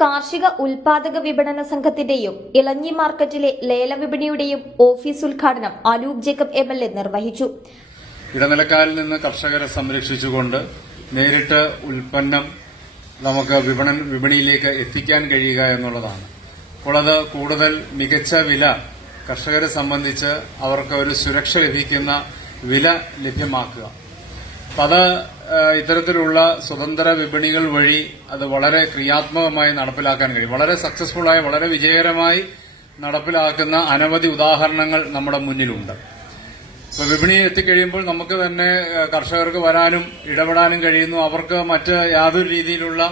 കാർഷിക ഉൽപാദക വിപണന സംഘത്തിന്റെയും ഇളഞ്ഞി മാർക്കറ്റിലെ ലേല വിപണിയുടെയും ഓഫീസ് ഉദ്ഘാടനം Anoop Jacob M L A നിർവഹിച്ചു. ഇടനിലക്കാരിൽ നിന്ന് കർഷകരെ സംരക്ഷിച്ചുകൊണ്ട് നേരിട്ട് ഉൽപ്പന്നം നമുക്ക് വിപണൻ വിപണിയിലേക്ക് എത്തിക്കാൻ കഴിയുക എന്നുള്ളതാണ്. അപ്പോൾ അത് കൂടുതൽ മികച്ച വില കർഷകരെ സംബന്ധിച്ച് അവർക്ക് ഒരു സുരക്ഷ ലഭിക്കുന്ന വില ലഭ്യമാക്കുക. ഏഹ്, ഇത്തരത്തിലുള്ള സ്വതന്ത്ര വിപണികൾ വഴി അത് വളരെ ക്രിയാത്മകമായി നടപ്പിലാക്കാൻ കഴിയും. വളരെ സക്സസ്ഫുള്ളായി വളരെ വിജയകരമായി നടപ്പിലാക്കുന്ന അനവധി ഉദാഹരണങ്ങൾ നമ്മുടെ മുന്നിലുണ്ട്. ഇപ്പൊ വിപണിയിൽ എത്തിക്കഴിയുമ്പോൾ നമുക്ക് തന്നെ കർഷകർക്ക് വരാനും ഇടപെടാനും കഴിയുന്നു. അവർക്ക് മറ്റ് യാതൊരു രീതിയിലുള്ള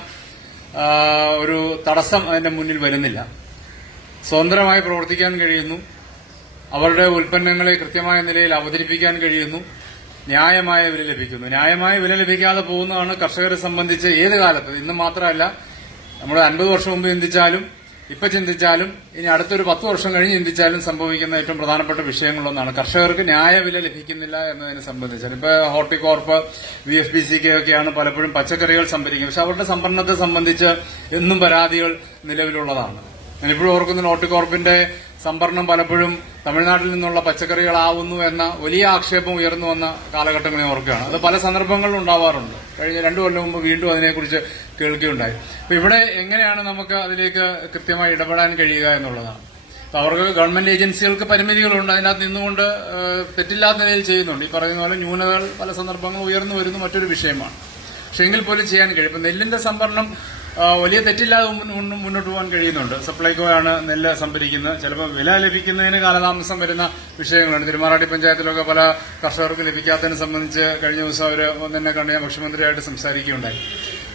ഒരു തടസ്സം അതിന്റെ മുന്നിൽ വരുന്നില്ല. സ്വതന്ത്രമായി പ്രവർത്തിക്കാൻ കഴിയുന്നു. അവരുടെ ഉൽപ്പന്നങ്ങളെ കൃത്യമായ നിലയിൽ അവതരിപ്പിക്കാൻ കഴിയുന്നു. ന്യായമായ വില ലഭിക്കുന്നു. ന്യായമായ വില ലഭിക്കാതെ പോകുന്നതാണ് കർഷകരെ സംബന്ധിച്ച് ഏത് കാലത്ത്. ഇന്ന് മാത്രമല്ല നമ്മൾ അൻപത് വർഷം മുമ്പ് ചിന്തിച്ചാലും ഇപ്പൊ ചിന്തിച്ചാലും ഇനി അടുത്തൊരു പത്ത് വർഷം കഴിഞ്ഞ് ചിന്തിച്ചാലും സംഭവിക്കുന്ന ഏറ്റവും പ്രധാനപ്പെട്ട വിഷയങ്ങളൊന്നാണ് കർഷകർക്ക് ന്യായ വില ലഭിക്കുന്നില്ല എന്നതിനെ സംബന്ധിച്ച് ഇപ്പൊ Horticorp V F B C ഒക്കെയാണ് പലപ്പോഴും പച്ചക്കറികൾ സംഭരിക്കുന്നത്. പക്ഷെ അവരുടെ സംഭരണത്തെ സംബന്ധിച്ച് എന്നും പരാതികൾ നിലവിലുള്ളതാണ്. ഞാനിപ്പോഴും ഓർക്കുന്ന ഹോർട്ടികോർപ്പിന്റെ സംഭരണം പലപ്പോഴും തമിഴ്നാട്ടിൽ നിന്നുള്ള പച്ചക്കറികളാവുന്നു എന്ന വലിയ ആക്ഷേപം ഉയർന്നു വന്ന കാലഘട്ടങ്ങളെ ഓർക്കുകയാണ്. അത് പല സന്ദർഭങ്ങളിലും ഉണ്ടാവാറുണ്ട്. കഴിഞ്ഞ രണ്ടു കൊല്ലം മുമ്പ് വീണ്ടും അതിനെക്കുറിച്ച് കേൾക്കുകയുണ്ടായി. അപ്പൊ ഇവിടെ എങ്ങനെയാണ് നമുക്ക് അതിലേക്ക് കൃത്യമായി ഇടപെടാൻ കഴിയുക എന്നുള്ളതാണ്. അവർക്ക് ഗവൺമെന്റ് ഏജൻസികൾക്ക് പരിമിതികളുണ്ട്. അതിനകത്ത് നിന്നുകൊണ്ട് തെറ്റില്ലാത്ത നിലയിൽ ചെയ്യുന്നുണ്ട്. ഈ പറയുന്ന പോലെ ന്യൂനതകൾ പല സന്ദർഭങ്ങളും ഉയർന്നു വരുന്ന മറ്റൊരു വിഷയമാണ്. പക്ഷെ എങ്കിൽ പോലും ചെയ്യാൻ കഴിയും. ഇപ്പൊ നെല്ലിന്റെ സംഭരണം വലിയ തെറ്റില്ലാതെ മുന്നോട്ട് പോകാൻ കഴിയുന്നുണ്ട്. സപ്ലൈകോ ആണ് നെല്ല് സംഭരിക്കുന്നത്. ചിലപ്പോൾ വില ലഭിക്കുന്നതിന് കാലതാമസം വരുന്ന വിഷയങ്ങളുണ്ട് തിരുമാറാടി പഞ്ചായത്തിലൊക്കെ പല കർഷകർക്ക് ലഭിക്കാത്തതിനെ സംബന്ധിച്ച് കഴിഞ്ഞ ദിവസം അവർ തന്നെ കണ്ട് ഞാൻ മുഖ്യമന്ത്രിയായിട്ട് സംസാരിക്കുകയുണ്ടായി.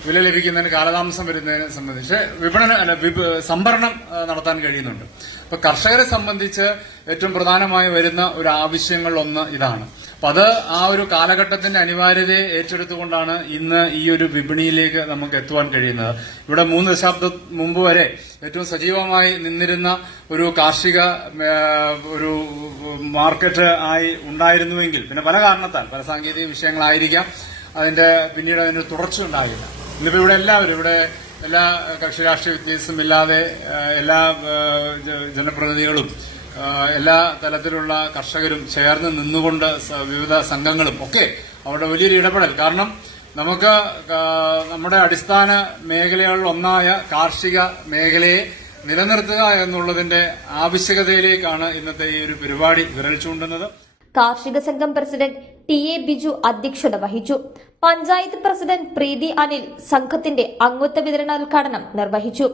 വില ലഭിക്കുന്നതിന് കാലതാമസം വരുന്നതിനെ സംബന്ധിച്ച് വിപണന അല്ല സംഭരണം നടത്താൻ കഴിയുന്നുണ്ട്. അപ്പോൾ കർഷകരെ സംബന്ധിച്ച് ഏറ്റവും പ്രധാനമായി വരുന്ന ഒരു ആവശ്യങ്ങളിലൊന്ന് ഇതാണ്. അപ്പൊ അത് ആ ഒരു കാലഘട്ടത്തിന്റെ അനിവാര്യതയെ ഏറ്റെടുത്തുകൊണ്ടാണ് ഇന്ന് ഈ ഒരു വിപണിയിലേക്ക് നമുക്ക് എത്തുവാൻ കഴിയുന്നത്. ഇവിടെ മൂന്ന് ദശാബ്ദ മുമ്പ് വരെ ഏറ്റവും സജീവമായി നിന്നിരുന്ന ഒരു കാർഷിക ഒരു മാർക്കറ്റ് ആയി ഉണ്ടായിരുന്നുവെങ്കിൽ പിന്നെ പല കാരണത്താൽ പല സാങ്കേതിക വിഷയങ്ങളായിരിക്കാം അതിന്റെ പിന്നീട് അതിന് തുടർച്ച ഉണ്ടാകില്ല. ഇന്നിപ്പോ ഇവിടെ എല്ലാവരും ഇവിടെ എല്ലാ കക്ഷി രാഷ്ട്രീയ വ്യത്യാസമില്ലാതെ എല്ലാ ജനപ്രതിനിധികളും എല്ലാ തലത്തിലുള്ള കർഷകരും ചേർന്ന് നിന്നുകൊണ്ട് വിവിധ സംഘങ്ങളും ഒക്കെ അവരുടെ വലിയൊരു ഇടപെടൽ. കാരണം നമുക്ക് നമ്മുടെ അടിസ്ഥാന മേഖലകളിൽ ഒന്നായ കാർഷിക മേഖലയെ നിലനിർത്തുക എന്നുള്ളതിന്റെ ആവശ്യകതയിലേക്കാണ് ഇന്നത്തെ ഈ ഒരു പരിപാടി വിരൽ ചൂണ്ടുന്നത്. കാർഷിക സംഘം പ്രസിഡന്റ് ടി എ ബിജു അധ്യക്ഷത വഹിച്ചു. പഞ്ചായത്ത് പ്രസിഡന്റ് പ്രീതി അനിൽ സംഘത്തിന്റെ അംഗത്വ വിതരണോദ്ഘാടനം നിർവഹിച്ചു.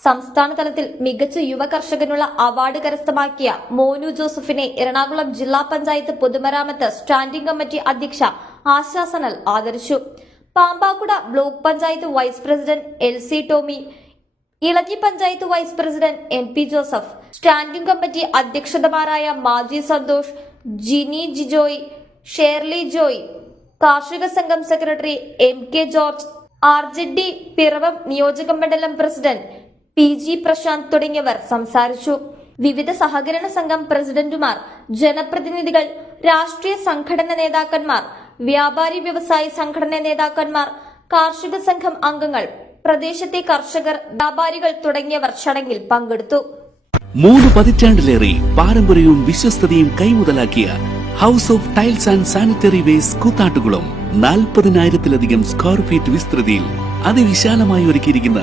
സംസ്ഥാന തലത്തിൽ മികച്ച യുവ കർഷകനുള്ള അവാർഡ് കരസ്ഥമാക്കിയ മോനു ജോസഫിനെ എറണാകുളം ജില്ലാ പഞ്ചായത്ത് പൊതുമരാമത്ത് സ്റ്റാൻഡിംഗ് കമ്മിറ്റി അധ്യക്ഷ ആശാസനൽ ആദരിച്ചു. Pampakuda block panchayat vice president L C Tomy Elanji panchayat vice president M P Joseph standing committee അധ്യക്ഷതമാരായ Maji Santhosh Jini Jijoy Shirley Joy കാർഷിക സംഘം secretary M K George R J D Piravom നിയോജക മണ്ഡലം പ്രസിഡന്റ് പി ജി പ്രശാന്ത് തുടങ്ങിയവർ സംസാരിച്ചു. വിവിധ സഹകരണ സംഘം പ്രസിഡന്റുമാർ ജനപ്രതിനിധികൾ രാഷ്ട്രീയ സംഘടന നേതാക്കന്മാർ വ്യാപാരി വ്യവസായി സംഘടന നേതാക്കന്മാർ കാർഷിക സംഘം അംഗങ്ങൾ പ്രദേശത്തെ കർഷകർ വ്യാപാരികൾ തുടങ്ങിയവർ ചടങ്ങിൽ പങ്കെടുത്തു. മൂന്ന് പതിറ്റാണ്ടിലേറെ പാരമ്പര്യവും വിശ്വസ്തയും കൈമുതലാക്കിയ house of tiles and sanitary waste Koothattukulam നാൽപ്പതിനായിരത്തിലധികം square feet വിസ്തൃതിയിൽ അതിവിശാലമായി ഒരുക്കിയിരിക്കുന്ന